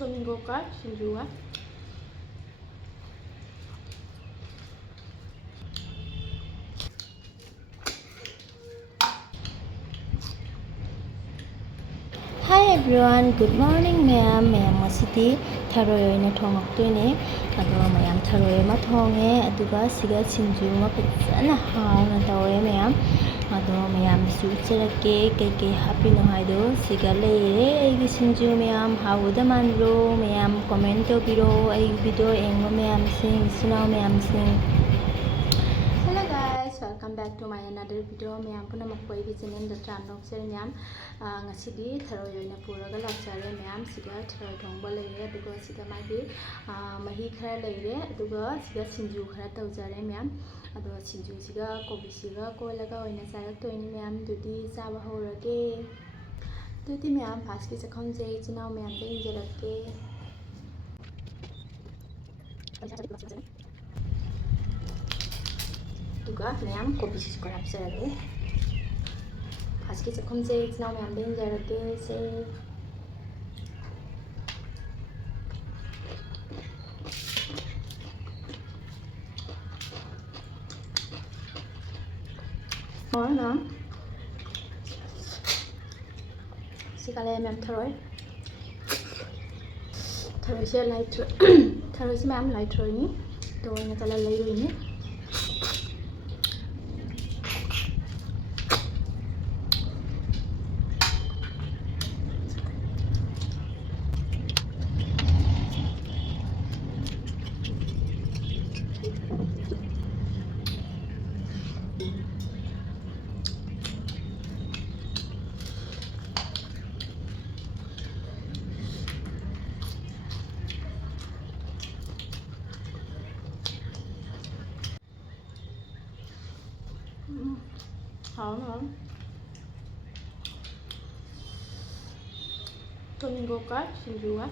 토닝고가 신주가 Hi everyone, good morning ma'am. Masidi tharoi oina thongaktoine. Ado mayam tharoi ma thonge aduga siga sinju ma phajana hauna tawe ma'am. Ado mayam su charake keke hapino haido siga leire aigi sinju ma'am hauda manro ma'am comment to biro ai video engmo ma'am sing sinau ma'am sing. Hello guys, welcome back to my another video. Ma'am puna makoi gi channel da channel sel ma'am ngasidi tharoi oina puraga laksare ma'am siga tharoi thongba leire aduga siga magi mahi khara leire aduga siga sinju khara tawjare ma'am ado sinju siga kobi siga kolaga oina sarak toini ma'am dudi chaba horage dudi ma'am fast ki chakhomje chinau ma'am de injerakke aduga ma'am kobi siga hapjarage Aski chakhomje chinau ma'am de injerakke se Rồi nữa Sikale ma'am tharoi se light tharoi se ma'am light roi ni to ina tala lai roi ni nữa 토닝고가 신주가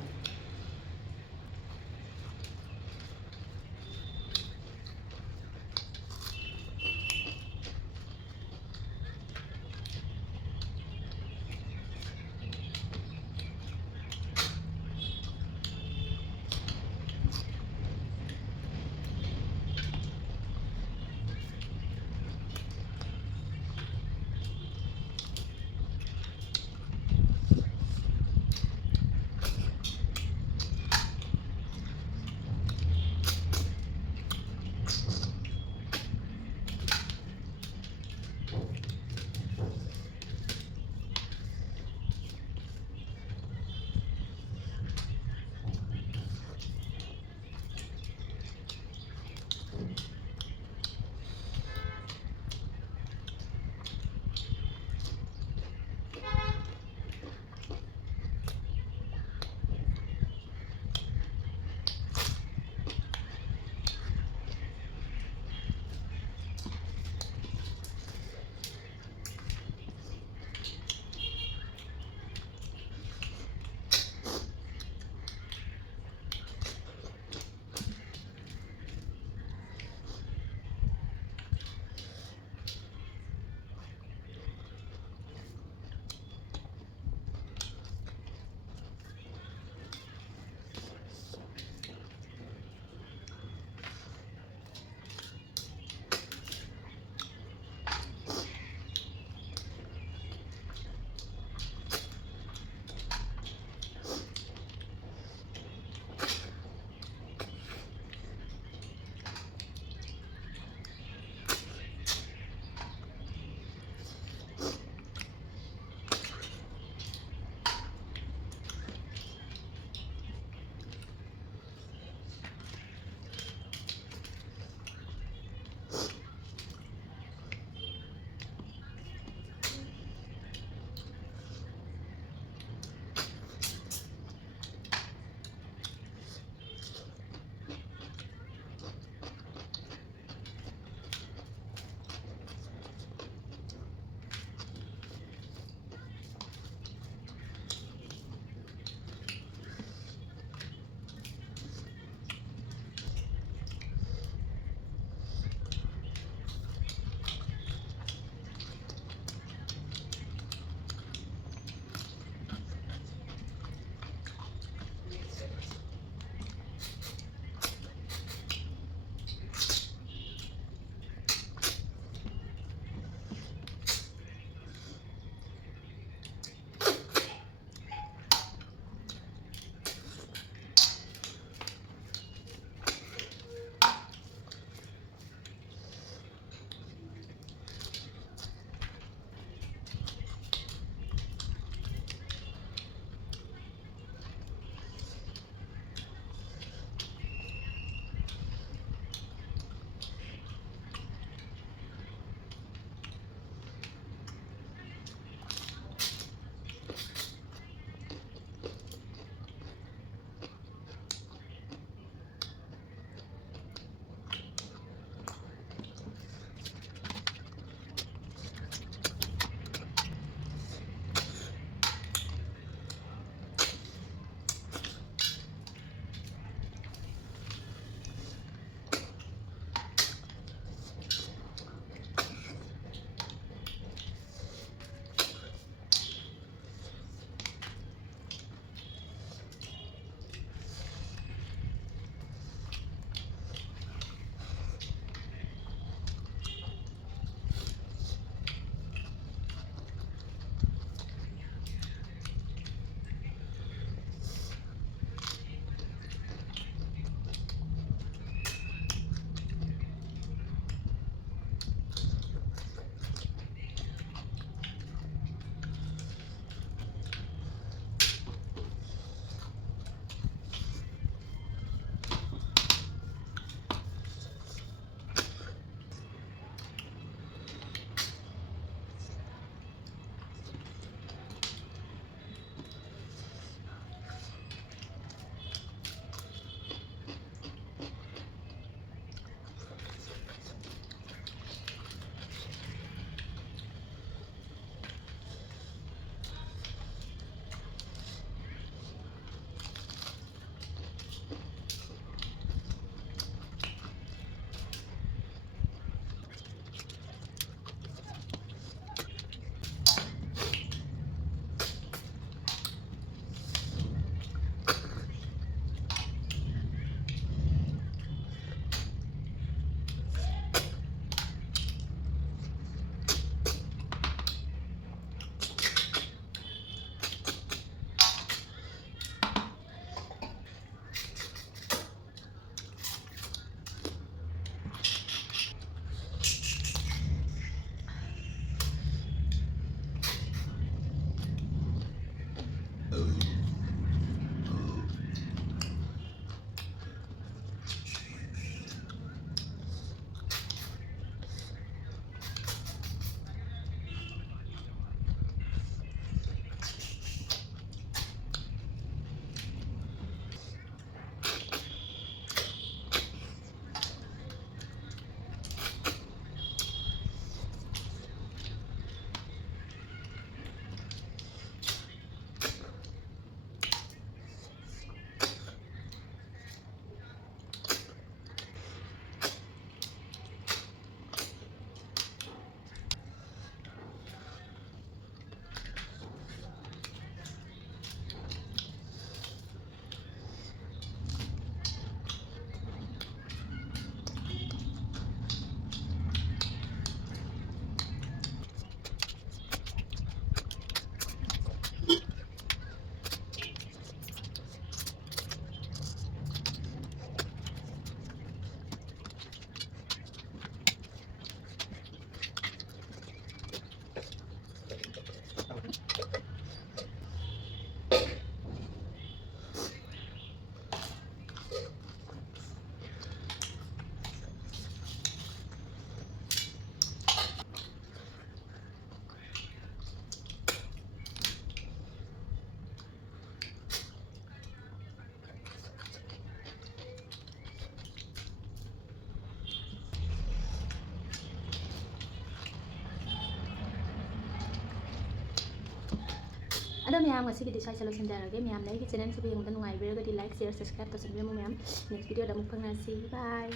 ꯑꯗꯣ ꯃꯌꯥꯝ ꯉꯁꯤꯒꯤꯗꯤ ꯁ꯭ꯋꯥꯏꯗ ꯂꯣꯏꯁꯤꯟꯖꯔꯒꯦ ꯃꯌꯥꯝꯅ ꯑꯩꯒꯤ ꯆꯦꯅꯦꯜꯁꯤꯕꯨ ꯌꯦꯡꯕꯗ ꯅꯨꯡꯉꯥꯏꯕꯤꯔꯒꯗꯤ like share subscribe ꯇꯧꯁꯟꯕꯤꯔꯝꯃꯨ ꯃꯌꯥꯝ next ꯚꯤꯗꯤꯑꯣꯗ ꯑꯃꯨꯛ ꯐꯪꯅꯔꯁꯤ ꯕꯥꯏ